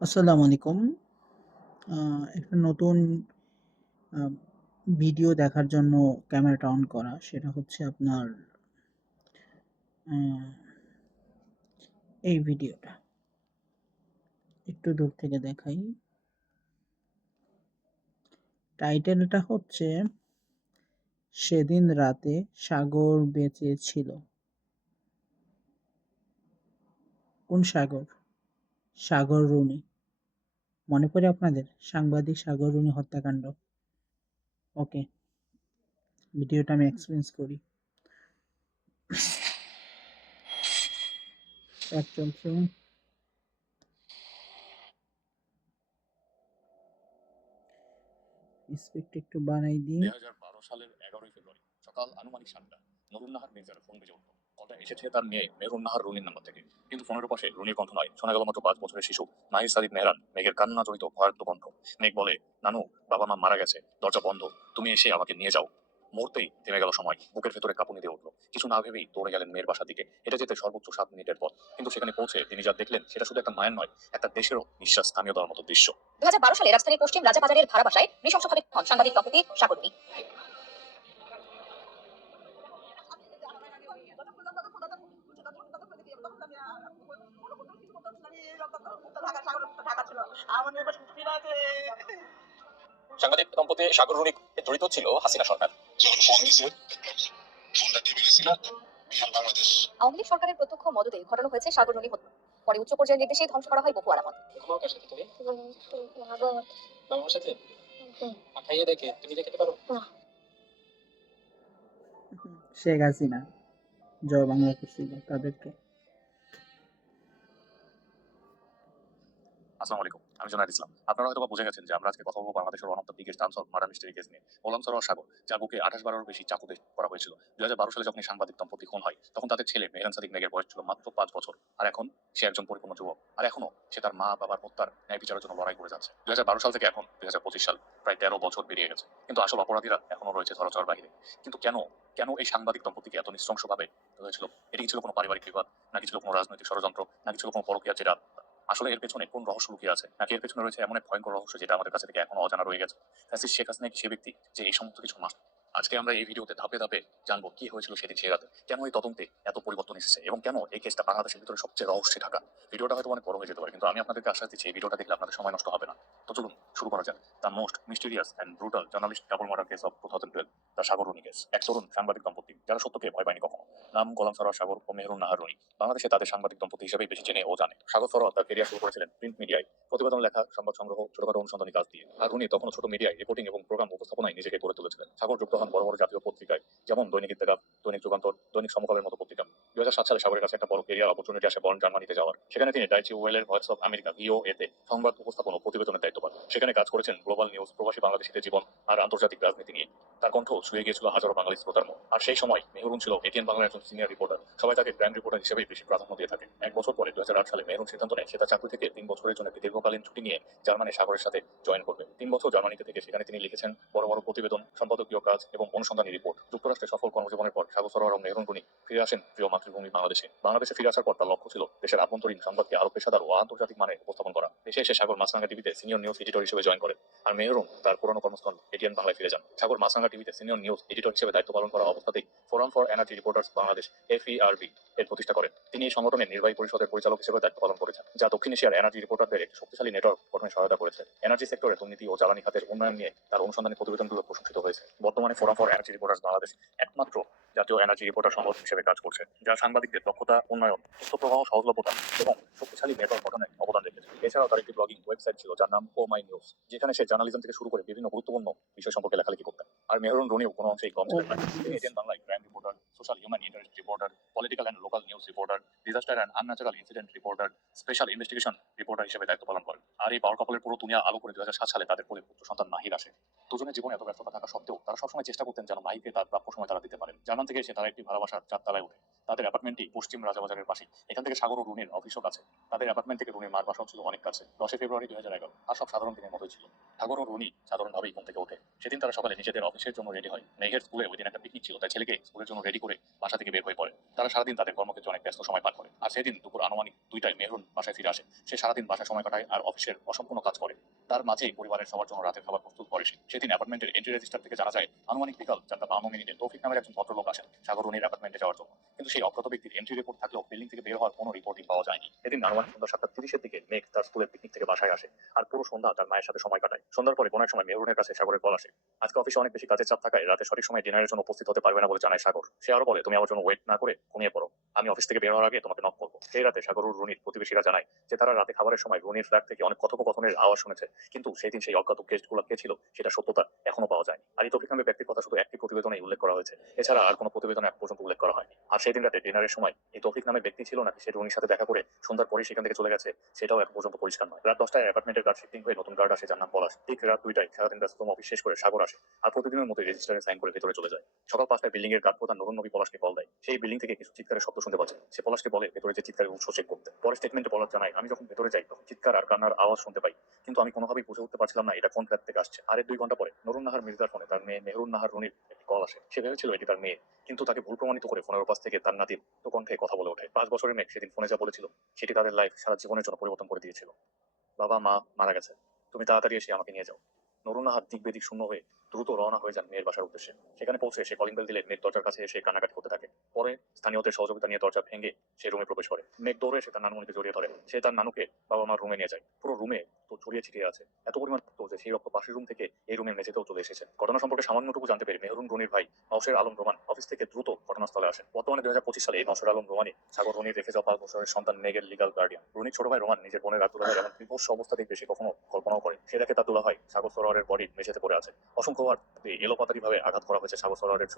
আসসালামু আলাইকুম। একটা নতুন ভিডিও দেখার জন্য ক্যামেরাটা অন করা। সেটা হচ্ছে আপনার এই ভিডিওটা। একটু দূর থেকে দেখাই। টাইটেলটা হচ্ছে, সেদিন রাতে সাগর বেঁচে ছিল। কোন সাগর? সাগর রুনি। মনে পড়ে আপনাদের? সাংবাদিক সাগর রুনি হত্যাকাণ্ড? ওকে। ভিডিওটা আমি এক্সপেরিয়েন্স করি। অ্যাড চলছে। স্পিডটা একটু বাড়াই দিই। ২০১২ সালের ১১ই ফেব্রুয়ারি, সকাল আনুমানিক ৭টা নুরুন নাহার মির্জার ফোন বেজে উঠল। কলটা এসেছে তার মেয়ে মেহরুন নাহার রুনির নাম্বার থেকে। কিন্তু ফোনের পাশে রুনির কণ্ঠ নয়, শোনা গেল মাত্র পাঁচ বছরের শিশু নাহিদ সাদিক মেহরান মেঘের কান্না জড়িত ভয়ার্ত কণ্ঠ। মেঘ বলে, নানু বাবা মা মারা গেছে, দরজা বন্ধ, তুমি এসে আমাকে নিয়ে যাও। মুহূর্তেই থেমে গেল সময়, বুকের ভেতরে কাঁপুনি দিয়ে উঠল। কিছু না ভেবেই দৌড়ে গেলেন মেয়ের বাসার দিকে। এটা যেতে সর্বোচ্চ সাত মিনিটের পথ। কিন্তু সেখানে পৌঁছে তিনি যা দেখলেন সেটা শুধু একটা মায়ের নয়, একটা দেশেরও নিঃশ্বাস থামিয়ে দেওয়ার মতো দৃশ্য। দু হাজার বারো সালে রাজধানীর পশ্চিম রাজাবাজারের ভাড়া বাসায় নৃশংসভাবে সাংবাদিক দম্পতি সাগরী সাংবাদিক দম্পতি সাগর রুনি জড়িত ছিল হাসিনা সরকার। যখন ফোন দিছে ফোনটা টেবিলে ছিল বাংলাদেশ। আওয়ামী লীগ সরকারের প্রত্যক্ষ মদতে ঘটানো হয়েছে সাগররণী হত্যা। পরে উচ্চ পর্যায়ের নির্দেশে ধ্বংস করা হয় বপু আলামত সাথে খাইয়ে দেখে তুমি দেখতে পারো? শেখ হাসিনা জয় বাংলা করছিল তাদেরকে। আসসালামু আলাইকুম। আমি জোনায়েদ ইসলাম আপনারা হয়তো বুঝে গেছেন যে আমরা আজকে কথা বলব বাংলাদেশের of the biggest murder mystery case নিয়ে। ওলাম সরোয়ার সাগর, যার বুকে আঠাশ বারেরও বেশি চাকুতে করা হয়েছিল। দুই হাজার বারো সালে যখন সাংবাদিক দম্পতি খুন হয়, তখন তাদের ছেলে মেহরান সাদিক মেঘের বয়স ছিল মাত্র পাঁচ বছর। আর এখন সে একজন পরিপূর্ণ যুবক। আর এখনও সে তার মা, বাবার হত্যার ন্যায় বিচারের জন্য লড়াই করে যাচ্ছে। দুই হাজার বারো সাল থেকে এখন, দুই হাজার পঁচিশ সাল, প্রায় তেরো বছর পেরিয়ে গেছে। কিন্তু আসল অপরাধীরা এখনও রয়েছে ধরাচর বাহিরে। কিন্তু কেন কেন এই সাংবাদিক দম্পতিকে এত নৃশংসভাবে হয়েছিল? এটি ছিল কোনো পারিবারিক বিবাদ? নাকি ছিল কোনো রাজনৈতিক ষড়যন্ত্র? নাকি ছিল কোনো পরকীয়া জেরা আসলে এর পেছনে কোন রহস্য লুকিয়ে আছে? নাকি এর পেছনে রয়েছে এমন এক ভয়ঙ্কর রহস্য যেটা আমাদের কাছে থেকে এখনও অজানা রয়ে গেছে? ফ্যাসিস শেখ হাসিনা কি সে ব্যক্তি যে এই সমস্ত কিছু মাস্টার আজকে আমরা এই ভিডিওতে ধাপে ধাপে জানব কি হয়েছিল সেদিন সে রাতে। কেন এই তদন্তে এত পরিবর্তন এসেছে এবং কেন এই কেসটা বাংলাদেশের ভিতরে সবচেয়ে রহস্যে ঢাকা? ভিডিওটা হয়তো অনেক বড় হয়ে যেতে পারে, কিন্তু আমি আপনাদেরকে আশ্বাস দিচ্ছি, এই ভিডিওটা দেখলে আপনাদের সময় নষ্ট হবে না। তো চলুন শুরু করা যাক। The most mysterious and brutal journalist double murder case of two thousand twelve the Sagar Runi case. এক তরুণ সাংবাদিক দম্পতি, যারা সত্যকে ভয় পায়নি কখনো। নাম গোলাম সরোয়ার সাগর ও মেহরুন নাহার রুনি। বাংলাদেশে তাদের সাংবাদিক দম্পতি হিসেবেই বেশি চেনে ও জানে। সাগর সরোয়ার তার কেরিয়ার শুরু করেছিলেন প্রিন্ট মিডিয়ায় প্রতিবেদন লেখা, সংবাদ সংগ্রহ, ছোটখাটো অনুসন্ধানী কাজ দিয়ে। আর উনি তখনও ছোট মিডিয়ায় রিপোর্টিং এবং প্রোগ্রাম উপস্থাপনায় নিজেকে গড়ে তুলেছিলেন। সাগর যুক্ত বড় বড় জাতীয় পত্রিকায়, যেমন দৈনিক ইত্তেফাক, দৈনিক যুগান্তর, দৈনিক সমকালের মতো পত্রিকা। দুই হাজার সাত সালে সাগরের কাছে একটা বড় কেরিয়ার অপরচুনিটি আসে বর্ন জার্মানিতে যাওয়ার। সেখানে তিনি ডাইচি ওয়েলের ভয়েস অফ আমেরিকা ভিও এতে সংবাদ উপস্থাপন ও প্রতিবেদনের দায়িত্ব পান। সেখানে কাজ করেছেন গ্লোবাল নিউজ, প্রবাসী বাংলাদেশিদের জীবন আর আন্তর্জাতিক রাজনীতি নিয়ে। তার কণ্ঠ ছুঁয়ে গিয়েছিল হাজারো বাঙালি শ্রোতার মন। আর সেই সময় মেহরুন ছিল এটিএন বাংলার একজন সিনিয়র রিপোর্টার। সবাই তাকে গ্র্যান্ড রিপোর্টার হিসেবেই বেশি প্রাধান্য দিয়ে থাকে এক বছর পরে দু হাজার আট সালে মেহরুন সিদ্ধান্ত নেয়, সে তার চাকরি থেকে তিন বছরের জন্য একটি দীর্ঘকালীন ছুটি নিয়ে জার্মানি সাগরের সাথে জয়েন করবে। তিন বছর জার্মানিতে থেকে সেখানে তিনি লিখেছেন বড় বড় প্রতিবেদন, সম্পাদকীয় কাজ এবং অনুসন্ধানী রিপোর্ট যুক্তরাষ্ট্রে সফল কর্মজীবনের পর সাগর সরোয়ার এবং মেহরুন রুনি ফিরে আসেন প্রিয় মাতৃভূমি বাংলাদেশে। বাংলাদেশে ফিরে আসার পর তার লক্ষ্য ছিল দেশের আভ্যন্তরীণ সংবাদকে আরও পেশাদার ও আন্তর্জাতিক মানে উপস্থাপন করা। দেশে এসে সাগর মাছরাঙ্গা টিভিতে সিনিয়র নিউজ এডিটর হিসেবে জয়েন করেন আর মেহরুন তার পুরনো কর্মস্থল এটিএন বাংলায় ফিরে যান। সাগর মাছরাঙ্গা টিভিতে সিনিয়র নিউজ এডিটর হিসেবে দায়িত্ব পালন করা অবস্থাতেই forum for energy reporters Bangladesh FERB এর প্রতিষ্ঠা করেন। তিনি এই সংগঠনের নির্বাহী পরিষদের পরিচালক হিসেবে দায়িত্ব পালন করেছেন, যা দক্ষিণ এশিয়ার এনার্জি রিপোর্টারদের একটি শক্তিশালী নেটওয়ার্ক গঠনে সহায়তা করেছে। এনার্জি সেক্টরে দুর্নীতি ও জ্বালানি খাতের উন্নয়ন নিয়ে তার অনুসন্ধানী প্রতিবেদনগুলো প্রশংসিত হয়েছে। বর্তমানে forum for energy reporters Bangladesh একমাত্র জাতীয় এনার্জি রিপোর্টার সংগঠন হিসেবে কাজ করছে যা সাংবাদিকদের দক্ষতা উন্নয়ন তথ্য প্রবাহ সহজলভ্যতা এবং শক্তিশালী নেটওয়ার্ক গঠনে অবদান রেখেছে। এছাড়াও তার একটি ব্লগিং ওয়েবসাইট ছিল যার নাম ও মাই নিউজ যেখানে সে জার্নালিজম থেকে শুরু করে বিভিন্ন গুরুত্বপূর্ণ বিষয় সম্পর্কে লেখালেখি করতেন। আর মেহরুন রনিও কোনো অংশেই কম ছিলেন না তিনি বাংলায় crime reporter social human interest reporter political and local news reporter disaster and unnatural incident reporter special investigation reporter হিসেবে দায়িত্ব পালন করেন। আর এই পাওয়ার কাপলের পুরো দুনিয়া আলো করে দুই হাজার সাত সালে তাদের কোলে পুত্র সন্তান নাহির আসে। দুজনের জীবনে এত ব্যস্ততা থাকা সত্ত্বেও তারা সবসময় চেষ্টা করতেন যেন মাহিকে তার প্রাপ্য সময় তারা দিতে পারেন। জার্মান থেকে এসে তারা একটি ভালোবাসার চারতলায় ওঠে। তাদের অ্যাপার্টমেন্টটি পশ্চিম রাজাবাজারের পাশে। এখান থেকে সাগর ও রুনির অফিসও কাছে। তাদের অ্যাপার্টমেন্ট থেকে রুনির মার বাসাও ছিল অনেক কাছে। দশই ফেব্রুয়ারি দুই হাজার এগারো। আর সব সাধারণ দিনের মতোই ছিল। সাগর ও রুনি সাধারণভাবেই ঘুম থেকে ওঠে। সেদিন তারা সকালে নিজেদের অফিসের জন্য রেডি হয়। মেঘের স্কুলে ওই দিন একটা পিকনিক ছিল। তাই ছেলেকে স্কুলের জন্য রেডি করে বাসা থেকে বের হয়ে পড়ে। তারা সারাদিন তাদের কর্মক্ষেত্রে অনেক ব্যস্ত সময় পার করে। আর সেদিন দুপুর আনুমানিক দুইটায় মেহরুন বাসায় ফিরে আসে। সে সারাদিন বাসায় সময় কাটায় আর অফিসের অসম্পূর্ণ কাজ করে। তার মাঝেই পরিবারের সবার জন্য রাতের খাবার প্রস্তুত করে সেদিন অ্যাপার্টমেন্টের এন্ট্রি রেজিস্টার থেকে জানা যায়, আনুমানিক বিকাল চারটা বান্ন মিনিটে তৌফিক নামের একজন ভদ্রলোক আসেন সাগরণীর অ্যাপার্টমেন্টে যাওয়ার জন্য। কিন্তু সেই অজ্ঞাত ব্যক্তির এন্ট্রি রিপোর্ট থাকলেও বিল্ডিং থেকে বের হওয়ার কোনো রিপোর্টই পাওয়া যায়নি। এদিন আনুমানিক সন্ধ্যা সাতটা তিরিশের দিকে মেঘ তার স্কুলের পিকনিক থেকে বাসায় আসে আর পুরো সন্ধ্যা তার মায়ের সাথে সময় কাটায়। সন্ধ্যার পরে কোনো সময় মেহরুনের কাছে সাগরের কল আসে। আজকে অফিসে অনেক বেশি কাজের চাপ থাকায় রাতে সঠিক সময় ডিনারের জন্য উপস্থিত হতে পারবে না বলে জানায় সাগর। সে আরও বলে তুমি আমার জন্য ওয়েট না করে ঘুমিয়ে পড়ো। আমি অফিস থেকে বের হওয়ার আগে তোমাকে নক করব। সেই রাতে সাগর ও রুনির প্রতিবেশীরা জানায় যে তারা রাতে খাবারের সময় রুনির ফ্ল্যাট থেকে অনেক কথোপকথনের আওয়াজ শুনেছে। কিন্তু সেই দিন সেই অজ্ঞাত গেস্টগুলো কে ছিল সেটা সত্যতা এখনও পাওয়া যায়নি। আর এই তফিক নামের ব্যক্তির কথা শুধু একটি প্রতিবেদনেই উল্লেখ করা হয়েছে। এছাড়া আর কোনো প্রতিবেদনে এক পর্যন্ত উল্লেখ করা হয়নি। আর সেই দিন রাতে ডিনারের সময় এই তফিক নামের ব্যক্তি ছিল নাকি সে রুনির সাথে দেখা করে সন্ধ্যার পরে সেখান থেকে চলে গেছে, সেটাও এখন পর্যন্ত পরিষ্কার নয়। রাত দশটায় অ্যাপার্টমেন্টের গার্ড শিফটিং হয়ে নতুন গার্ড আসে যার নাম পলাশ। ঠিক রাত দুইটায় সারাদিন ব্যস্ততম অফিস শেষ করে সাগর আসে আর প্রতিদিনের মতো রেজিস্টারে সাইন করে ভেতরে চলে যায়। সকাল পাঁচটায় বিল্ডিং এর গার্ড প্রধান নরুন নবী পলাশকে কল দেয় সেই বিল্ডিং থেকে কিছু চিৎকারের শব্দ শুনতে পাচ্ছে। সে পলাশকে বলে, ভেতরে যে চিৎকারের উৎস চেক করতে। পরে স্টেটমেন্টে পলাশ জানায়, আমি যখন ভেতরে যাই, তখন চিৎকার আর কান্নার আওয়াজ শুনতে পাই। কিন্তু আমি কোনোভাবেই বুঝে উঠতে পারছিলাম না, এটা কোন ফ্ল্যাট থেকে আসছে। আর, দুই ঘণ্টা পরে, নরুন নাহার মির্জার ফোনে তার মেয়ে মেহরুন নাহার রুনির একটি কল আসে। সে ভেবেছিল এটি তার মেয়ে, কিন্তু তাকে ভুল প্রমাণিত করে ফোনের পাশ থেকে তার নাতির তো কণ্ঠে কথা বলে ওঠে। পাঁচ বছরের মেয়ে সেদিন ফোনে যা বলেছিল, সেটি তাদের লাইফ সারা জীবনের জন্য পরিবর্তন করে দিয়েছিল। বাবা, মা মারা গেছে। তুমি তাড়াতাড়ি এসে আমাকে নিয়ে যাও। নরুনাহার দিক বেদিক শূন্য হয়ে দ্রুত রওনা হয়ে যান মেয়ের বাসার উদ্দেশ্যে। সেখানে পৌঁছে সে কলিং বেল দিলে মেয়ের দরজার কাছে এসে কান্নাকাটি করতে থাকে। পরে স্থানীয়দের সহযোগিতা নিয়ে দরজা ভেঙে সে রুমে প্রবেশ করে। মেঘ দৌড়ে সে তার নানুমণিকে জড়িয়ে ধরে। সে তার নানুকে বাবা মার রুমে নিয়ে যায়। পুরো রুমে তো ছড়িয়ে ছিটিয়ে আছে। এত পরিমাণ রক্ত যে সেই রক্ত পাশের রুম থেকে এই রুমের মেঝেতেও চলে এসেছে। ঘটনা সম্পর্কে সামান্যটুকু জানতে পেরে মেহরুন, রনির ভাই, নওশের আলম রোমান অফিস থেকে দ্রুত ঘটনাস্থলে আসে বর্তমানে দুই হাজার পঁচিশ সালে এই আলম রোমানি সাগর, রনির রেখে যাওয়া পাঁচ বছরের সন্তান মেঘের লিগাল গার্ডিয়ান রনির ছোট ভাই রোমান নিজের বোনের আতুলা এমন বিভৎস অবস্থা দেখবে সে কখনো কল্পনাও করে সে দেখে তার দুলা হয় সাগর, সরোয়ারের বডি মেঝেতে পড়ে আছে। অসংখ্যবার এলোপাতারি ভাবে আঘাত করা হয়েছে সাগর সরোয়ারের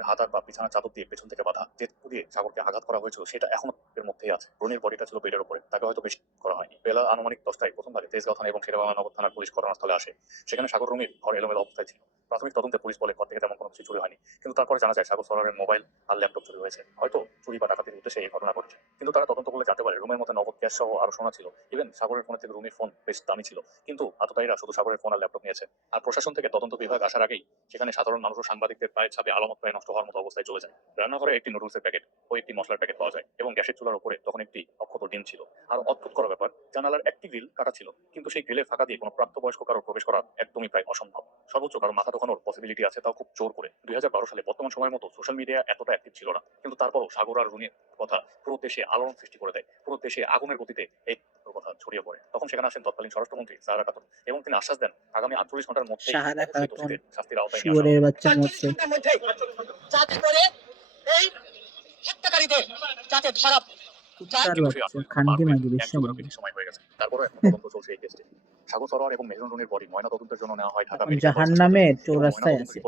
হাতার বা বিছানা চাদর দিয়ে পেছন থেকে বাধা, যে দিয়ে সাগরকে আঘাত করা হয়েছিল, সেটা এখনও এর মধ্যেই আছে। রনির বডিটা ছিল বেডের উপরে, তাকে হয়তো বেশি করা হয়নি। বেলা আনুমানিক দশটায় প্রথম ভাগে তেজগাঁও থানা এবং শেরেবাংলা নগর থানার পুলিশ ঘটনাস্থলে আসে। সেখানে সাগর রনির ঘর এলোমেলো অবস্থায় ছিল। প্রাথমিক তদন্তে পুলিশ বলে, ঘর থেকে তেমন কোনো কিছু চুরি হয়নি। কিন্তু তারপরে জানা যায়, সাগর সরোয়ারের মোবাইল আর ল্যাপটপ চুরি হয়েছে। হয়তো চুরি বা ডাকাতির উদ্দেশ্যে এই ঘটনা ঘটেছে। কিন্তু তারা তদন্ত করলে জানতে পারে, রুমের মধ্যে নগদ ক্যাশ সহ আরও সোনা ছিল। ইভেন সাগরের ফোনের থেকে রুমির ফোন বেশ দামি ছিল। কিন্তু আততায়ীরা শুধু সাগরের ফোন আর ল্যাপটপ নিয়েছে। আর প্রশাসন থেকে তদন্ত বিভাগ আসার আগেই সেখানে সাধারণ মানুষ ও সাংবাদিকদের পায়ের ছাপে আলামত প্রায় নষ্ট হওয়ার মতো অবস্থায় চলে যায় রান্নাঘরে একটি নুডলসের প্যাকেট ও একটি মশলার প্যাকেট পাওয়া যায় এবং গ্যাসের চুলার উপরে তখন একটি অক্ষত ডিম ছিল। আর অদ্ভুত করা ব্যাপার জানালার একটি গ্রিল কাটা ছিল কিন্তু সেই গ্রিলের ফাঁকা দিয়ে কোনো প্রাপ্তবয়স্ক কারও প্রবেশ করা একদমই প্রায় অসম্ভব। সর্বোচ্চ কারও মাথা ঢোকানোর পসিবিলিটি আছে তাও খুব জোর করে। দুই হাজার বারো সালে বর্তমান সময়ের মতো সোশ্যাল মিডিয়া এতটা অ্যাক্টিভ ছিল না কিন্তু তারপরও সাগর আর রুনির কথা পুরো দেশে আলোড়ন সৃষ্টি করে দেয়। পুরো দেশে আগুনের গতিতে এই কথা ছড়িয়ে পড়ে। তখন সেখানে আসেন তৎকালীন স্বরাষ্ট্রমন্ত্রী সাহারা খাতুন এবং তিনি আশ্বাস দেন আগামী আটচল্লিশ ঘণ্টার মধ্যে শাস্তির আওতায় যাতে করে এই হত্যাকারীদের যাতে ধরা জাহান নামে চৌরাস্তায় আছে।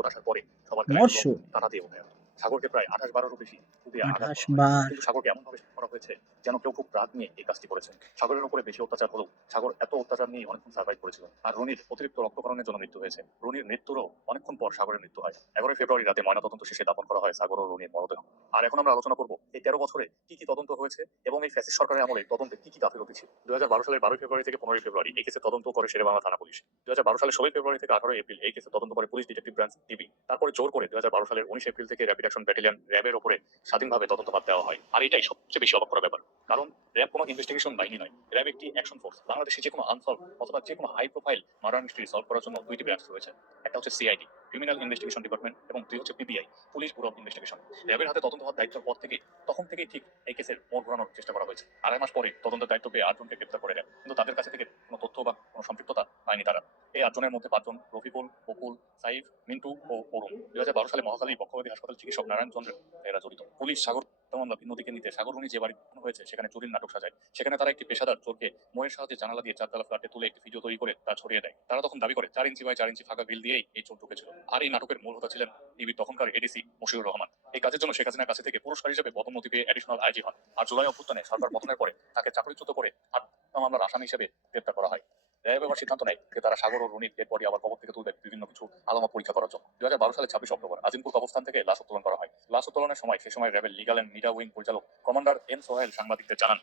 সাগরকে প্রায় আঠাশ বারেরও বেশি খুবই আঠাশ বার। সাগরকে এমন ভাবে করা হয়েছে যেন কেউ খুব রাগ নিয়ে এই কাজটি করেছেন সাগরের উপরে বেশি অত্যাচার হলেও সাগর এত অত্যাচার নিয়ে অনেকক্ষণ সার্ভাইভ করেছিল। আর রনির অতিরিক্ত রক্তকরণের জন্য মৃত্যু হয়েছে। রনির মৃত্যুরও অনেকক্ষণ পর সাগরের মৃত্যু হয়। এগারোই ফেব্রুয়ারি রাতে ময়নাতদন্ত শেষে দাপন করা হয় সাগর ও রনির মরদেহ। আর এখন আমরা আলোচনা করব এই তেরো বছরে কি কি তদন্ত হয়েছে এবং এই ফ্যাসিস্ট সরকারের আমলে তদন্তে কি কি গাফিলতি ছিল? দু হাজার বারো সালের বারোই ফেব্রুয়ারি থেকে পনেরোই ফেব্রুয়ারি এই কেসে তদন্ত করে শেরেবাংলা থানা পুলিশ। দু হাজার বারো সালের ষোলোই ফেব্রুয়ারি থেকে আঠারোই এপ্রিল এই কেসে তদন্ত করে পুলিশ ডিটেকটিভ ব্রাঞ্চ টিভি। তারপরে জোর করে দু হাজার বারো সালের উনিশ এপ্রিল থেকে র্যাপিড অ্যাকশন ব্যাটালিয়ন র্যাবের উপরে স্বাধীনভাবে তদন্তভার দেওয়া হয়। আর এটাই সবচেয়ে বেশি অবাক করা ব্যাপার। কারণ র্যাব কোনো ইনভেস্টিগেশন বাহিনী নয়। র্যাব একটি অ্যাকশন ফোর্স বাংলাদেশে যে কোনো আনসলভ অথবা যে কোনো high profile murder mystery solve করার জন্য দুইটি ব্রাঞ্চ রয়েছে। একটা হচ্ছে সিআইডি ক্রিমিনাল ইনভেস্টিগেশন ডিপার্টমেন্ট এবং দুই হচ্ছে PBI police bureau of investigation র্যাবের হাতে তদন্ত হওয়ার দায়িত্বের পর থেকে তখন থেকেই ঠিক এই কেসের মোড় ঘোরানোর চেষ্টা করা হয়েছে। আড়াই মাস পরে তদন্তের দায়িত্ব পেয়ে আটজনকে গ্রেপ্তার করে র্যাব কিন্তু তাদের কাছে থেকে কোনো তথ্য বা কোনো সম্পৃক্ততা পায়নি তারা। এই আটজনের মধ্যে পাঁচজন রফিকুল, বকুল, সাইফ, মিন্টু ও অরুণ দুই হাজার বারো সালে মহাখালী পক্ষবাদী হাসপাতাল চিকিৎসক নারায়ণ চন্দ্রের এরা জড়িত। পুলিশ সাগর মামলা ভিন্ন দিকে নিতে যে বাড়ি হয়েছে, সেখানে চুরির নাটক সাজায়। সেখানে তারা একটি পেশাদার চোরকে মোয়ের সাহায্যে জানালা দিয়ে চারতলা ফ্ল্যাটে তুলে একটি ভিডিও তৈরি করে তা ছড়িয়ে দেয়। তারা তখন দাবি করে, চার ইঞ্চি বাই চার ইঞ্চি ফাঁকা বিল দিয়েই এই চোর ঢুকেছিল। আর এই নাটকের মূল হোতা ছিলেন টিভির তখনকার এডিসি মশিউর রহমান। এই কাজের জন্য শেখ হাসিনার কাছে থেকে পুরস্কার হিসেবে পদোন্নতি পেয়ে অ্যাডিশনাল আইজি হন। আর জুলাই অভ্যুত্থানে সরকার পতনের পরে তাকে চাকরিচ্যুত করে আটটা মামলার আসামি হিসেবে গ্রেপ্তার করা হয়। র্যাব এবার সিদ্ধান্ত নেয় যে তারা সাগর ও রুনির ডেড বডি আবার কবর থেকে তুলবে বিভিন্ন কিছু আলামত পরীক্ষা করার জন্য। দু হাজার বারো সালে ছাব্বিশ অক্টোবর আজিমপুর কবরস্থান থেকে লাশ উত্তোলন করা হয়। লাশ উত্তোলনের সময় সে সময় র্যাবের লিগাল অ্যান্ড মিডিয়া উইং পরিচালক কমান্ডার এন সোহেল সাংবাদিকদের জানান।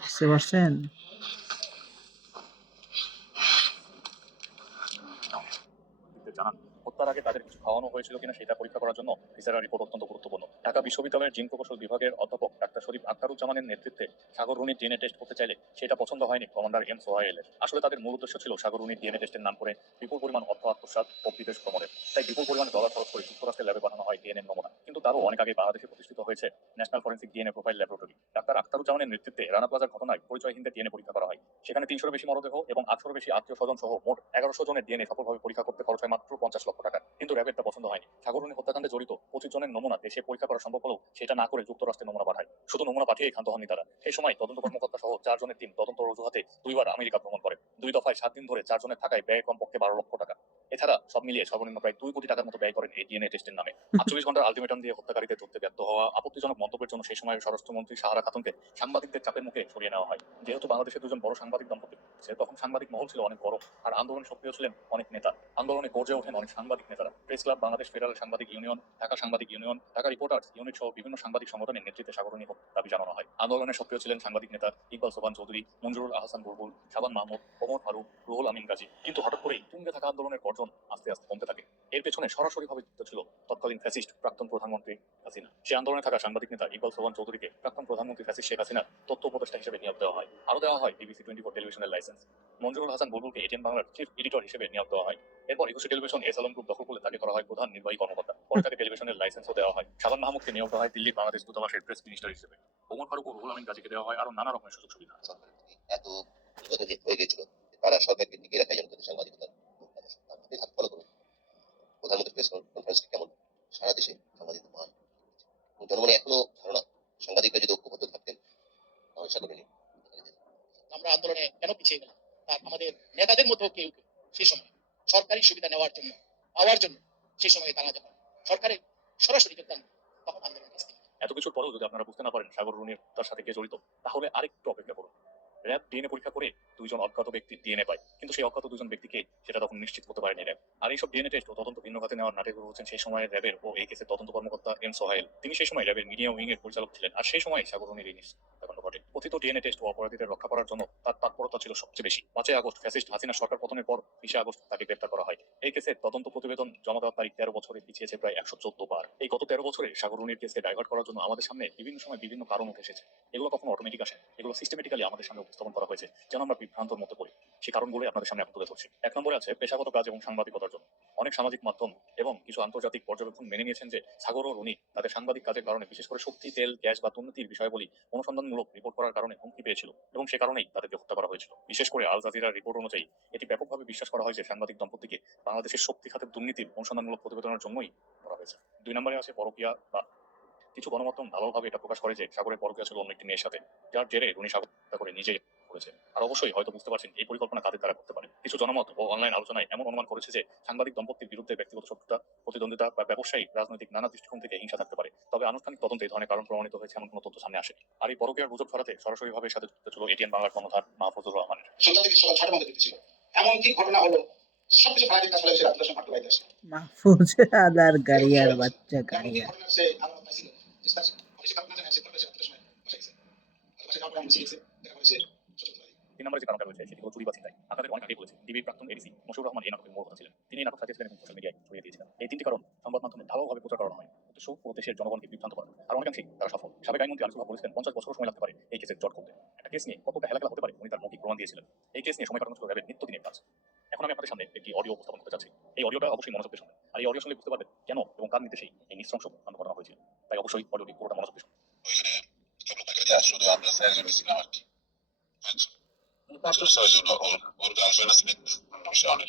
বুঝতে পারছেন সাংবাদিকদের জানান হত্যার আগে তাদের কিছু খাওয়ানো হয়েছিল কিনা সেটা পরীক্ষা করার জন্য ভিসেরা রিপোর্ট অত্যন্ত গুরুত্বপূর্ণ। ঢাকা বিশ্ববিদ্যালয়ের জিন প্রকৌশল বিভাগের অধ্যাপক ডাক্তার শরীফ আক্তারুজ্জামানের নেতৃত্বে সাগর রুনির ডিএনএ টেস্ট করতে চাইলে সেটা পছন্দ হয়নি কমান্ডার এম সোহাইলের আসলে তাদের মূল উদ্দেশ্য ছিল সাগর রুনির ডিএনএ টেস্টের নাম করে বিপুল পরিমাণ অর্থ আত্মসাৎ ও বিদেশ ভ্রমণের। তাই বিপুল পরিমাণ ডলার খরচ করে যুক্তরাষ্ট্রের ল্যাবে পাঠানো হয় ডিএনএ নমুনা। কিন্তু তারও অনেক আগে বাংলাদেশে প্রতিষ্ঠিত হয়েছে national forensic DNA profile laboratory doctor আক্তারুজ্জামানের নেতৃত্বে রানা প্লাজার ঘটনায় পরিচয়হীনদের ডিএনএ পরীক্ষা করা হয়। সেখানে তিনশোর বেশি মরদেহ এবং আটশোর বেশি আত্মীয় স্বজন সহ মোট এগারোশো জনের ডিএনএ সফলভাবে পরীক্ষা করতে খরচ হয় মাত্র পঞ্চাশ লক্ষ টাকা কিন্তু র্যাবের তা পছন্দ হয়নি। সাগরণী হত্যাকাণ্ডে জড়িত পঁচিশ জনের নমুনা দেশে পরীক্ষা করা সম্ভব হলেও সেটা না করে যুক্তরাষ্ট্রে নমুনা পাঠায়। শুধু নমুনা পাঠিয়ে ক্ষান্ত হননি তারা। সেই সময় তদন্ত কর্মকর্তা সহ চারজনের টিম তদন্ত অজুহাতে দুইবার আমেরিকা ভ্রমণ করে। দুই দফায় সাত দিন ধরে চারজনের থাকায় ব্যয় কমপক্ষে বারো লক্ষ টাকা। এছাড়া সব মিলিয়ে সর্বনিম্ন প্রায় দুই কোটি টাকার মতো ব্যয় করেন এই ডিএনএ টেস্টের নামে। আটচল্লিশ ঘণ্টার আলটিমেটাম দিয়ে হত্যাকারীদের ধরতে ব্যর্থ হওয়া আপত্তিজনক মন্তব্যের জন্য সেই সময় স্বরাষ্ট্রমন্ত্রী সাহারা খাতুনকে সাংবাদিকদের চাপের মুখে সরিয়ে নেওয়া হয়। যেহেতু বাংলাদেশের দুজন বড় সাংবাদিক দম্পতি সে তখন সাংবাদিক মহল ছিল অনেক বড় আর আন্দোলনে সক্রিয় ছিলেন অনেক নেতা। আন্দোলনে গর্জে ওঠেন অনেক সাংবাদিক। নেতারা। প্রেস ক্লাব, বাংলাদেশ ফেডারেল সাংবাদিক ইউনিয়ন, ঢাকা সাংবাদিক ইউনিয়ন, ঢাকা রিপোর্টার্স ইউনিট সহ বিভিন্ন সাংবাদিক সংগঠনের নেতৃত্বে সাগরণী হোক দাবি জানানো হয়। আন্দোলনে সক্রিয় ছিলেন সাংবাদিক নেতা ইকবাল সোবান চৌধুরী মঞ্জুরুল আহসান বুলবুল শাবান মাহমুদ, ওমর ফারুক, রুহুল আমিন গাজী। কিন্তু হঠাৎ করেই তুঙ্গে থাকা আন্দোলনের গর্জন আস্তে আস্তে কমতে থাকে। এর পেছনে সরাসরি ভাবে যুক্ত ছিল তৎকালীন ফ্যাসিস্ট প্রাক্তন প্রধানমন্ত্রী হাসিনা। সে আন্দোলনে থাকা সাংবাদিক নেতা ইকবাল সোবান চৌধুরীকে প্রাক্তন প্রধানমন্ত্রী ফ্যাসিস্ট শেখ হাসিনা তথ্য উপদেষ্টা হিসেবে নিয়োগ দেওয়া হয়। আরও দেওয়া হয় বিবিসি টোয়েন্টি ফোর টেলিভিশনের লাইসেন্স। মঞ্জুরুল হাসান বুলবুলকে এটিএন বাংলার চিফ এডিটর হিসেবে নিয়োগ দেওয়া হয়। এরপর একুশে টেলিভিশন এস আলম গ্রুপ দখল করলে তাকে করা হয় প্রধান নির্বাহী কর্মকর্তা। পরে তাকে টেলিভিশনের লাইসেন্সও দেওয়া হয়। শাবান মাহমুদকে নিয়োগ দেওয়া হয় দিল্লির বাংলাদেশ দূতাবাসের প্রেস মিনিস্টার হিসেবে। ওমর ফারুক ও রুহুল আমিন গাজীকে দেওয়া হয় আরও নানা রকমের সুযোগ সুবিধা। এত হয়ে গেছিল তারা সরকারকে টিকিয়ে রাখার জন্য ফলো করুন প্রধানমন্ত্রী প্রেস কনফারেন্সটি কেমন? সারা দেশে সাংবাদিকতা মান এখনও ধারণা সাংবাদিকরা যদি ঐক্যবদ্ধ থাকতেন তাহলে আমরা আন্দোলনে কেন পিছিয়ে গেলাম? আর আমাদের নেতাদের মধ্যেও কেউ সেই সময় সরকারি সুবিধা নেওয়ার জন্য পাওয়ার জন্য সেই সময় তারা যখন সরকারের সরাসরি যোগদান তখন আন্দোলন এত কিছুর পরেও যদি আপনারা বুঝতে না পারেন, সাগর রুনির তার সাথে কে জড়িত, তাহলে আরেকটু অপেক্ষা করুন। র্যাব ডিএনএ পরীক্ষা করে দুইজন অজ্ঞাত ব্যক্তি ডিএনএ পায়, কিন্তু সেই অজ্ঞাত দুজন ব্যক্তিকে সেটা তখন নিশ্চিত করতে পারেনি র্যাব। আর এইসব ডিএনএ টেস্ট ও তদন্ত ভিন্ন খাতে নেওয়ার নাটক হচ্ছেন সেই সময় র্যাবের ও এই কেসের তদন্ত কর্মকর্তা এম সোহাইল তিনি সেই সময় র্যাবের মিডিয়া উইং এর পরিচালক ছিলেন, আর সেই সময় সাগর রুনির এই হত্যাকাণ্ড ঘটে। কথিত ডিএনএ টেস্ট ও অপরাধীদের রক্ষা করার জন্য তার তৎপরতা ছিল সবচেয়ে বেশি। পাঁচই আগস্ট ফ্যাসিস্ট হাসিনা সরকার পতনের পর বিশে আগস্ট তাকে গ্রেপ্তার করা হয়। এই কেসের তদন্ত প্রতিবেদন জমা দেওয়ার তারিখ তেরো বছরে পিছিয়েছে প্রায় একশো চোদ্দ বার। এই গত তেরো বছরে সাগরুনির কেসকে ডাইভার্ট করার জন্য আমাদের সামনে বিভিন্ন সময় বিভিন্ন কারণ উঠে এসেছে। এগুলো কখনো অটোমেটিক আসে এগুলো সিস্টেমেটিক্যালি আমাদের সামনে উপস্থাপন করা হয়েছে, যেন আমরা বিভ্রান্তর মধ্যে পড়ি। সেই কারণগুলো আপনাদের সামনে এখন তুলে ধরছি। এক নম্বরে আছে পেশাগত কাজ এবং সাংবাদিকতার জন্য। অনেক সামাজিক মাধ্যম এবং কিছু আন্তর্জাতিক পর্যবেক্ষণ মেনে নিয়েছেন যে সাগর ও রুনি তাদের সাংবাদিক কাজের কারণে বিশেষ করে শক্তি, তেল, গ্যাস বা দুর্নীতির বিষয়গুলি অনুসন্ধানমূলক রিপোর্ট করার কারণে হুমকি পেয়েছিল এবং সে কারণেই তাদেরকে হত্যা করা হয়েছিল। বিশেষ করে আল জাজিরার রিপোর্ট অনুযায়ী, এটি ব্যাপকভাবে বিশ্বাস করা হয় যে সাংবাদিক দম্পতিকে বাংলাদেশের শক্তি খাতের দুর্নীতির অনুসন্ধানমূলক প্রতিবেদনের জন্যই করা হয়েছে। দুই নম্বরে আছে পরকিয়া বা কিছু গণমাধ্যম ভালোভাবে এটা প্রকাশ করে যে সাগরের পরকিয়া ছিল অন্য একটি মেয়ের সাথে, যার জেরে রুনি সাগর করে নিজেই করেছে। আর অবশ্যই হয়তো বুঝতে পারছেন এই পরিকল্পনা কাদের দ্বারা করতে পারে। কিছু জনমত ও অনলাইন আলোচনায় এমন অনুমান করেছে যে সাংবাদিক দম্পতির বিরুদ্ধে ব্যক্তিগত শত্রুতা প্রতিদ্বন্দ্বিতা বা ব্যবসায়িক রাজনৈতিক নানা দৃষ্টিকোণ থেকে হিংসা থাকতে পারে। তবে আনুষ্ঠানিক তদন্তে এই ধরনের কারণ প্রমাণিত হয়েছে এমন কোনো তথ্য সামনে আসে আর এই পরকীয়ার গুজব ছড়াতে সরাসরি ভাবে সাথে যুক্ত ছিল এটিএন বাংলার কর্ণধার মাহফুজুর রহমানের। মধ্যে এমন কি ঘটনা হলো সবকিছু ভাড়া দিতে রাত্রে সম্পর্ক আসে। মাহফুজ আদার গাড়িয়ার বাচ্চা সে বসে গেছে। আর কাপড় দেখা তিন নম্বরে যে কারণটা রয়েছে সেটি হল চুরি বা ছিনতাই। আপনাদের অনেক আগেই প্রাক্তন এডিসি মশুর রহমান এই নাটকের মূল কথা ছিলেন। তিনি এই নাটক সাজিয়েছিলেন এবং সোশ্যাল মিডিয়ায় ছড়িয়ে দিয়েছিলেন। এই তিনটি কারণ সংবাদ মাধ্যমে ঢালাওভাবে প্রচার করানো হয় উদ্দেশ্য ও দেশের জনগণকে বিভ্রান্ত করা আর অনেকাংশেই তারা সফল। সাবেক আইনমন্ত্রী হক বলেছিলেন, পঞ্চাশ বছর সময় লাগতে পারে এই কেসের জট করতে একটা কেস নিয়ে কতটা হেলাকেলা হতে পারে উনি তার মৌখিক প্রমাণ দিয়েছিলেন এই কেস নিয়ে সময় কাটানো ছিল র্যাবের নিত্যদিনের কাজ এখন আমি আপনাদের সামনে একটি অডিও উপস্থাপন করতে চাচ্ছি এই অডিওটা অবশ্যই মনোযোগ দিয়ে শুনবেন আর এই অডিও শুনলে বুঝতে পারবেন কেন এবং কার নির্দেশেই এই নৃশংস কাণ্ড ঘটনা হয়েছিল তাই অবশ্যই অডিওটি পুরোটা মনোযোগ দিয়ে শুনুন। ওইখানে কেবল তাকে দেওয়া শুধু আমরা চারজন ছিলাম আর কি পাঁচশো ছয়জন ওর ওর গার্লফ্রেন্ড আছে বিষয় অনেক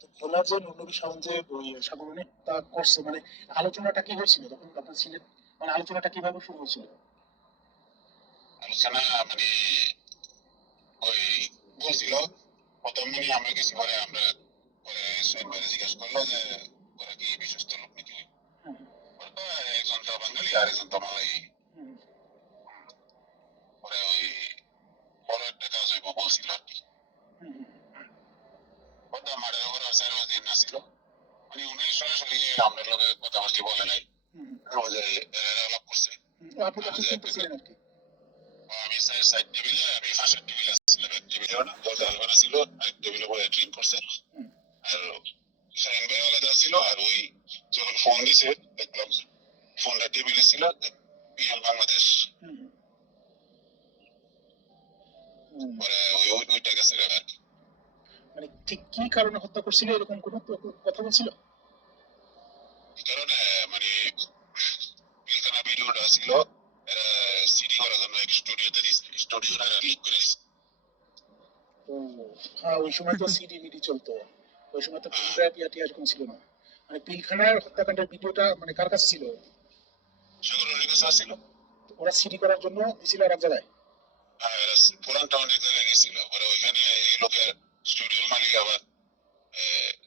তো ভোলার নন্দী যে তা করছে। মানে আলোচনাটা কি হয়েছিল তখন আপনার ছিলেন মানে আলোচনাটা কীভাবে শুরু হয়েছিল? আলোচনা মানে ওই বলছিল প্রথম মানে আমরা কিছু পরে আমরা পরে সোহেল ভাইরে জিজ্ঞেস করল যে ওরা কি বিশ্বস্ত লোক নাকি? ওরা তো একজন তো বাঙালি আর একজন তো মালাই হুম, পরে ওই বড় একটা কাজ হইব বলছিল আর কি হুম, ওটা মাঠের উপর আর চার দিন না ছিল মানে উনি সরাসরি আমাদের লোকে কথাবার্তি বলে নাই হুম, আমাদের এরা আলাপ করছে শুনতেছিলেন আর কি আমি সাইড টেবিলে আমি ফার্স্ট টেবিলে ছিলাম এক টেবিলে না দরজা আলবানা ছিল আর টেবিলে বলে ক্লিন করছে আর শাহিন ভাই আলাদা ছিল আর ওই যখন ফোন দিছে দেখলাম ফোনটা টেবিলে ছিল পিএল বাংলাদেশ হুম। হুম। পরে ওই ওই- ওইটা গেছে আর কি। মানে ঠিক কি কারণে হত্যা করছিল এরকম কোনো কথা বলছিল কারণে মানে পিলখানা ভিডিওটা ছিল সিডি করার জন্য এক স্টুডিওতে দিচ্ছে স্টুডিওটা লিক করে দিচ্ছে তো হ্যাঁ ওই সময় তো সিডি মিডি চলতো ওই সময় তো প্রিন্টার টিয়া এরকম ছিল না মানে পিলখানার হত্যাকাণ্ডের ভিডিওটা মানে কার কাছে ছিল সাগর অনেক কাছে আসছিল তো ওরা সিডি করার জন্য দিছিল আর এক জায়গায় এরা পুরানটা অনেক জায়গায় গেছিল পরে ওইখানে এই লোকের স্টুডিওর মালিক আবার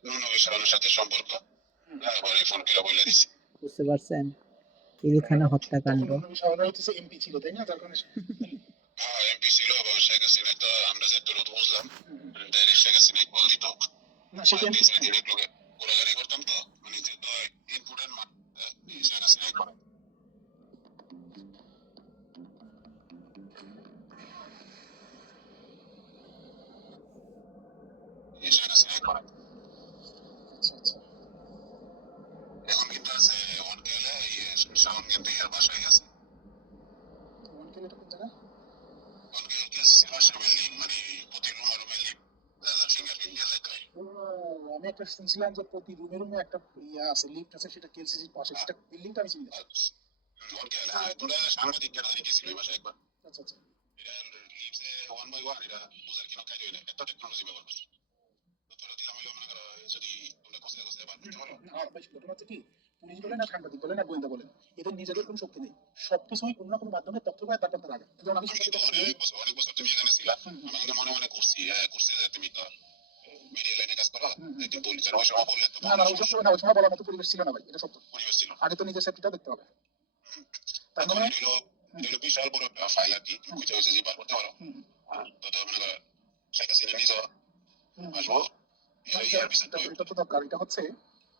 নুন বিশালের সাথে সম্পর্ক হ্যাঁ পরে ফোন করে বলে দিছে বুঝতে পারছেন পিলখানা হত্যাকাণ্ড। হচ্ছে এমপি ছিল তাই না যার কারণে হ্যাঁ এমপি ছিল এবং শেখ হাসিনা তো আমরা বুঝলাম ডাইরেক্ট শেখ হাসিনা কল দিত না দিয়েছে ডিরেক্ট লোকে ঘোরাঘুরি করতাম তো মানে যেহেতু ইনপুটের মান শেখ হাসিনাই করে শেখ হাসিনাই করে আচ্ছা আচ্ছা এখন কিন্তু আছে ওয়ান গেলে শাওন কিন্তু ইয়ার বাসায় গেছে অনেকে এটা কোন জায়গায় ওয়ান গেলে কেসি বাসা বিল্ডিং মানে প্রতি রুমে রুমে লিপ দাদা ফিঙ্গারপ্রিন্ট গেলে তাই ও, আমি একটা শুনছিলাম যে প্রতি রুমে রুমে একটা ইয়া আছে লিফট আছে সেটা কেএলসিসির পাশে সেটা বিল্ডিংটা আমি চিনি না। হ্যাঁ সাংবাদিক গেছিল একবার। আচ্ছা আচ্ছা। এটা ওয়ান বাই ওয়ান এটা বুঝার কিনা কাজ হয় না এত টেকনোলজি ব্যবহার করছে। তো তোরা দিলাম হইল মনে করো যদি তোমরা কষ্ট কষ্ট বার করতে পারো আর ঘটনা হচ্ছে কি পুলিশ বলেন না সাংবাদিক বলেন না গোয়েন্দা বলেন এদের নিজেদের কোনো শক্তি নেই। সবকিছুই কোনো না কোনো মাধ্যমে তথ্য পায় তারপর তারা আগে। যেমন আমি অনেক বছর তুমি এখানে ছিলা। হুম, হুম, আমি মনে মনে করছি হ্যাঁ করছি তুমি তো মিডিয়া লাইনে কাজ করো হুম, হুম। একদিন ওই সময় বললেন তো না না ওই সব না ওই সময় বলার মতো পরিবেশ ছিল না ভাই এটা সত্য। পরিবেশ ছিল। আগে তো নিজের সেফটিটা দেখতে হবে। তার মানে হলো হলো বিশাল বড় ফাইল আর কি খুঁজে খুঁজে যে বার করতে পারো। হুম, হুম, তো তো মনে করো শেখ হাসিনা নিজে আসব এটা- বিচার এটা- এটা তো দরকার এটা হচ্ছে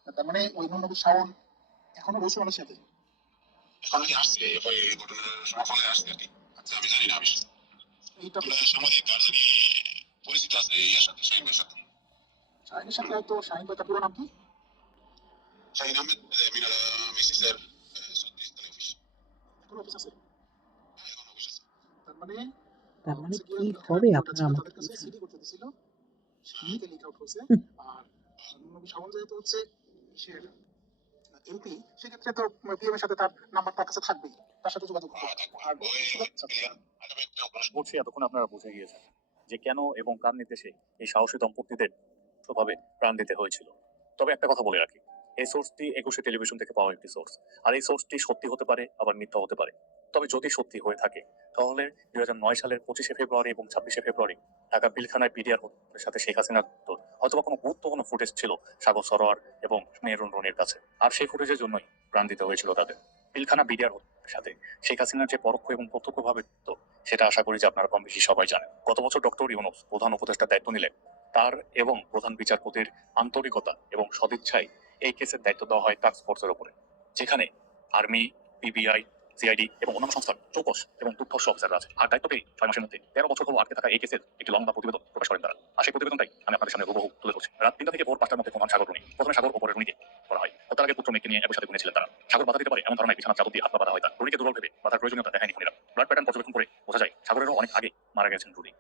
তার মানে ওই নবী শাওন এখনও রয়েছে মানুষের সাথে। এখন কি আসছে? এরপরে এই ঘটনার সমাফলে আসছে আর কি। আচ্ছা আমি জানি না আমি এইটা আমরা সাংবাদিক কার পরিচিত আছে এই সাথে। শাহিনের সাথে তো শাহিন ভাই পুরো নাম কি শাহিন আহমেদ মিনারা মিসিসের ছত্রিশ তলা অফিস কোনো অফিস আছে এখন অফিস আছে তার মানে তার মানে কি হবে আপনারা ছিল কাছে সিডি করতে দিছিল সিডিতে লিক আউট হয়েছে আর নবী শাওন যেহেতু হচ্ছে সে এমপি সেক্ষেত্রে তো পিএম এর সাথে তার নাম্বার তার কাছে থাকবেই তার সাথে যোগাযোগ এতক্ষণ আপনারা বুঝে গিয়েছেন যে কেন এবং কার নির্দেশে এই সাহসী দম্পতিদের ভাবে প্রাণ দিতে হয়েছিল। তবে একটা কথা বলে রাখি, এই সোর্সটি একুশে টেলিভিশন থেকে পাওয়া একটি সোর্স আর এই সোর্সটি সত্যি হতে পারে, আবার মিথ্যা হতে পারে। তবে যদি সত্যি হয়ে থাকে, তাহলে দুই হাজার নয় সালের পঁচিশে ফেব্রুয়ারি এবং ছাব্বিশে ফেব্রুয়ারি ঢাকা পিলখানায় পিডিআর সাথে শেখ হাসিনার হয়তো কোনো গুরুত্বপূর্ণ ফুটেজ ছিল সাগর সরোয়ার এবং মেহরুন রনির কাছে। আর সেই ফুটেজের জন্যই প্রাণ দিতে হয়েছিল তাদের। পিলখানা বিডিআর সাথে শেখ হাসিনার যে পরোক্ষ এবং প্রত্যক্ষভাবে সেটা আশা করি যে আপনারা কম বেশি সবাই জানেন। গত বছর ডক্টর ইউনুস প্রধান উপদেষ্টার দায়িত্ব নিলেন। তার এবং প্রধান বিচারপতির আন্তরিকতা এবং সদিচ্ছায় এই কেসের দায়িত্ব দেওয়া হয় টাস্ক ফোর্সের উপরে যেখানে আর্মি, পিবিআই, সিআইডি এবং অন্যান্য সংস্থার চৌকস এবং দুর্ধর্ষ অফিসাররা আছে আর দায়িত্ব পেয়ে ছয় মাসের মধ্যে তেরো বছর হলো আটকে থাকা এই কেসের একটি লম্বা প্রতিবেদন প্রকাশ করেন তারা। আর সেই প্রতিবেদনটাই আমি আপনাদের সামনে হুবহু তুলে ধরছি। রাত তিনটা থেকে ভোর পাঁচটার মধ্যে প্রধান সাগর রুনি প্রথমে সাগর ওপরে রুনিকে করা হয়। তার আগে পুত্র মেয়েকে নিয়ে একই সাথে ঘুমিয়েছিলেন তারা। সাগর বাধা দিতে পারে এমন ধারণায় বিছানা চাদর দিয়ে হাত বাধা হয় তার। রুনিকে দুর্বল ভেবে বাধার প্রয়োজনীয়তা দেখায়নি খুনিরা। ব্লাড প্যাটার্ন পর্যবেক্ষণ করে বোঝা যায় সাগরেরও অনেক আগে মারা গেছেন রুনি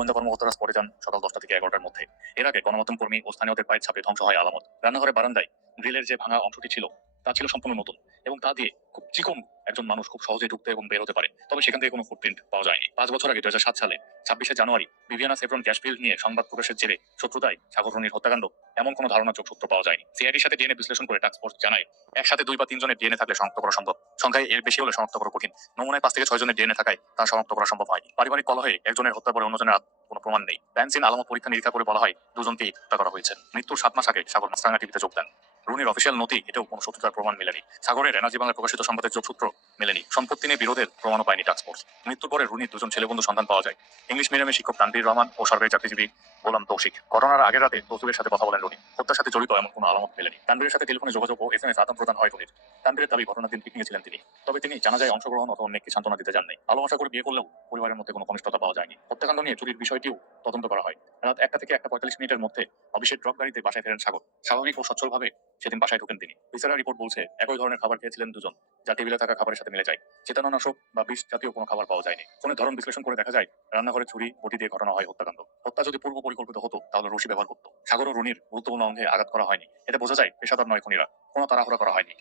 গোয়েন্দা কর্মকর্তারা পরে যান সকাল দশটা থেকে এগারোটার মধ্যে। এর আগে গণমাধ্যম কর্মী ও স্থানীয়দের পায়ের ছাপে ধ্বংস হয় আলামত। রান্নাঘরের বারান্দায় গ্রিলের যে ভাঙা অংশটি ছিল, তা ছিল সম্পূর্ণ নতুন। এবং তা দিয়ে খুব চিকন একজন মানুষ খুব সহজে ঢুকতে এবং বের হতে পারে। তবে সেখান থেকে কোনো ফুটপ্রিন্ট পাওয়া যায়নি। পাঁচ বছর আগে দু হাজার সাত সালে ছাব্বিশে January Bibiyana Chevron gas field নিয়ে সংবাদ প্রকাশের জেরে শত্রুতায় সাগর রনির হত্যাকাণ্ড এমন কোনো ধারণা যোগ সূত্র পাওয়া যায়নি। সিআইডির সাথে ডিএনএ বিশ্লেষণ করে টাস্ক ফোর্স জানায়, একসাথে দুই বা তিনজনের ডিএনএ থাকলে শনাক্ত করা সম্ভব। সংখ্যায় এর বেশি হলে শনাক্ত করা কঠিন। নমুনায় পাঁচ থেকে ছয় জনের ডিএনএ থাকায় তা শনাক্ত করা সম্ভব হয়নি। পারিবারিক কলহে একজনের হত্যা করে অন্যজনের কোনো প্রমাণ নেই। ব্যানসিন আলামত পরীক্ষা নিরীক্ষা করে বলা হয়, দুজনকেই হত্যা করা হয়েছে। মৃত্যুর সাত মাস আগে সাগর মাস্টাঙ্গা টিভিতে যোগ দেন। রুনির অফিসিয়াল নথি, এটাও কোনো সত্যতার প্রমাণ মেলেনি। সাগরের এনার্জি বাংলায় প্রকাশিত সংবাদের যোগসূত্র মেলেনি। সম্পত্তি নিয়ে বিরোধের প্রমাণও পায়নি টাস্ক ফোর্স মৃত্যুর পরে রুনির দুজন ছেলেবন্ধু সন্ধান পাওয়া যায়। ইংলিশ মিডিয়ামের শিক্ষক তানভীর রহমান ও সরকারি চাকরিজীবী গোলাম তৌশিক। ঘটনার আগের রাতে তৌসিফের সাথে কথা বলেন রুনি। হত্যার সাথে জড়িত এমন কোনো আলামত মেলেনি। তানভীরের সাথে টেলিফোনে যোগাযোগ ও এস এম এস আদান প্রদান হয় রুনির। তানভীরের দাবি ঘটনার দিন পিকনিকে ছিলেন তিনি। তবে তিনি জানাজায় অংশগ্রহণ অথবা অন্যকে সান্ত্বনা দিতে যাননি। ভালোবাসা করে বিয়ে করলেও পরিবারের মধ্যে কোনো ঘনিষ্ঠতা পাওয়া যায়নি। হত্যাকাণ্ড নিয়ে চুরির বিষয়টিও তদন্ত করা হয়। রাত একটা থেকে একটা পঁয়তাল্লিশ মিনিটের মধ্যে অফিসের ড্রপ গাড়িতে বাসায় ফেরেন সাগর। স্বাভাবিক ও সচ্ছলভাবে সেদিন বাসায় ঢোকেন তিনি। ভিসারা রিপোর্ট বলছে, একই ধরনের খাবার খেয়েছিলেন দুজন, যা টেবিলে থাকা খাবারের সাথে মিলে যায়। চেতনানাশক বা বিষ জাতীয় কোনো খাবার পাওয়া যায়নি। ফোনের ধরন বিশ্লেষণ করে দেখা যায়, রান্নাঘরে ছুরি, বটি দিয়ে ঘটনা হয় হত্যাকাণ্ড। হত্যা যদি পূর্ব পরিকল্পিত হতো, তাহলে রশি ব্যবহার করতো সাগর ও রুনির গুরুত্বপূর্ণ অঙ্গে আঘাত করা হয়নি। এতে বোঝা যায়, পেশাদার নয় খুনিরা। কোনো তাড়াহুড়া করা হয়নি।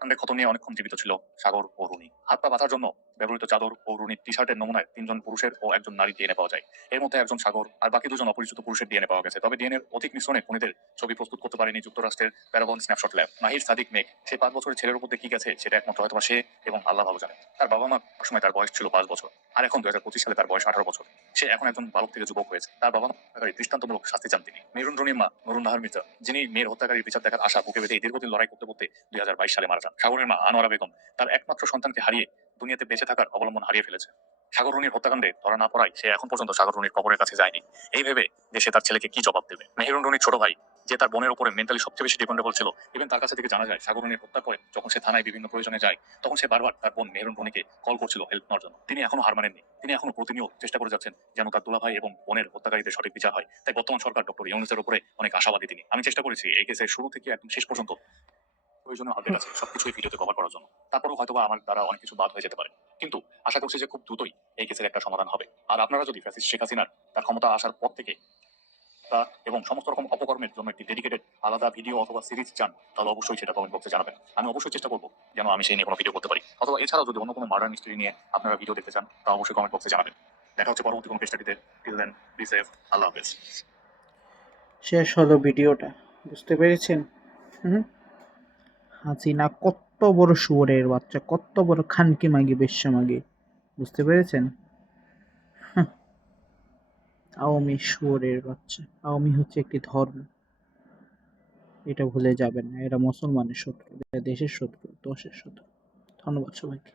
কাণ্ডের ক্ষত নিয়ে অনেকক্ষণ জীবিত ছিল সাগর ও রুনি। হাত পা বাঁধার জন্য ব্যবহৃত চাদর ও রুনির টি শার্টের নমুনায় তিনজন পুরুষের ও একজন নারী ডিএনএ পাওয়া যায়। এর মধ্যে একজন সাগর আর বাকি দুজন অপরিচিত পুরুষের ডিএনএ পাওয়া গেছে। তবে ডিএনএর অধিক মিশ্রণে খুনিদের ছবি প্রস্তুত করতে পারেনি যুক্তরাষ্ট্রের Parabon snapshot lab. Mahir Sadiq Megh, সে পাঁচ বছরের ছেলের উপর কি গেছে সেটা একমাত্র হয়তো সে এবং আল্লাহ ভালো জানে তার বাবা মা সময় তার বয়স ছিল পাঁচ বছর, আর এখন দুই হাজার পঁচিশ সালে তার বয়স আঠারো বছর। সে এখন একজন বালক থেকে যুবক হয়েছে। তার বাবা মা দৃষ্টান্তমূলক শাস্তি চান তিনি। মেরুন রনির মা নরুন নাহার মির্জা, যিনি মেয়ের হত্যাকারীর বিচার দেখার আশা বুকে বেঁধে দীর্ঘদিন লড়াই করতে করতে দুই হাজার বাইশ সালে মারা যান সাগরের মা আনোয়ারা বেগম তার একমাত্র সন্তানকে হারিয়ে দুনিয়াতে বেঁচে থাকার অবলম্বন হারিয়ে ফেলেছে। সাগর রনির হত্যাকাণ্ডে ধরা না পড়ায় সে এখন পর্যন্ত সাগর রনির কবরের কাছে যায়নি। এই ভেবে যে সে তার ছেলেকে কি জবাব দেবে? মেহেরুন রনির ছোট ভাই, যে তার বোনের উপরে মেন্টালি সবচেয়ে বেশি ডিপেন্ডেবল ছিল ইভেন তার কাছে থেকে জানা যায়, সাগর রনির হত্যা করে যখন সে থানায় বিভিন্ন প্রয়োজনে যায়, তখন সে বারবার তার বোন মেহরুন রনিকে কল করছিল হেল্প নেওয়ার জন্য। তিনি এখনও হার মানেননি। তিনি এখনও প্রতিনিয়ত চেষ্টা করে যাচ্ছেন যেন তার দুলাভাই এবং বোনের হত্যাকারীদের সঠিক বিচার হয়। তাই বর্তমান সরকার ডক্টর ইউনুসের উপরে অনেক আশাবাদী তিনি। আমি চেষ্টা করেছি এই কেসের শুরু থেকে একদম শেষ পর্যন্ত প্রয়োজনীয় আপডেট আছে, সবকিছু এই ভিডিওতে কভার করার জন্য। তারপরেও হয়তোবা আমার দ্বারা অনেক কিছু বাদ হয়ে যেতে পারে। কিন্তু আশা করছি যে খুব দ্রুতই এই কেসের একটা সমাধান হবে। আর আপনারা যদি ফ্যাসিস্ট শেখ হাসিনার তার ক্ষমতা আসার পর থেকে এবং সমস্ত রকম অপকর্মের জন্য একটি ডেডিকেটেড আলাদা ভিডিও অথবা সিরিজ চান, তাহলে অবশ্যই সেটা কমেন্ট বক্সে জানাবেন। আমি অবশ্যই চেষ্টা করব যেন আমি সেই নিয়ে কোনো ভিডিও করতে পারি। অথবা এছাড়াও যদি অন্য কোনো মার্ডার মিস্ট্রি নিয়ে আপনারা ভিডিও দেখতে চান, তা অবশ্যই কমেন্ট বক্সে জানাবেন। দেখা হচ্ছে পরবর্তী কোনো পেস্টাটিতে টিল দেন বি সেফ আল্লাহ হাফেজ। শেষ হলো ভিডিওটা বুঝতে পেরেছেন? হুম। হাসিনা কত বড় শুয়োরের বাচ্চা, কত বড় খানকি মাগি বেশ মাগি। বুঝতে পেরেছেন। আওয়ামী শুয়োরের বাচ্চা, আওয়ামী হচ্ছে একটি ধর্ম। এটা ভুলে যাবেন না, এরা মুসলমানের শত্রু, এরা দেশের শত্রু দোষের শত্রু। ধন্যবাদ সবাইকে।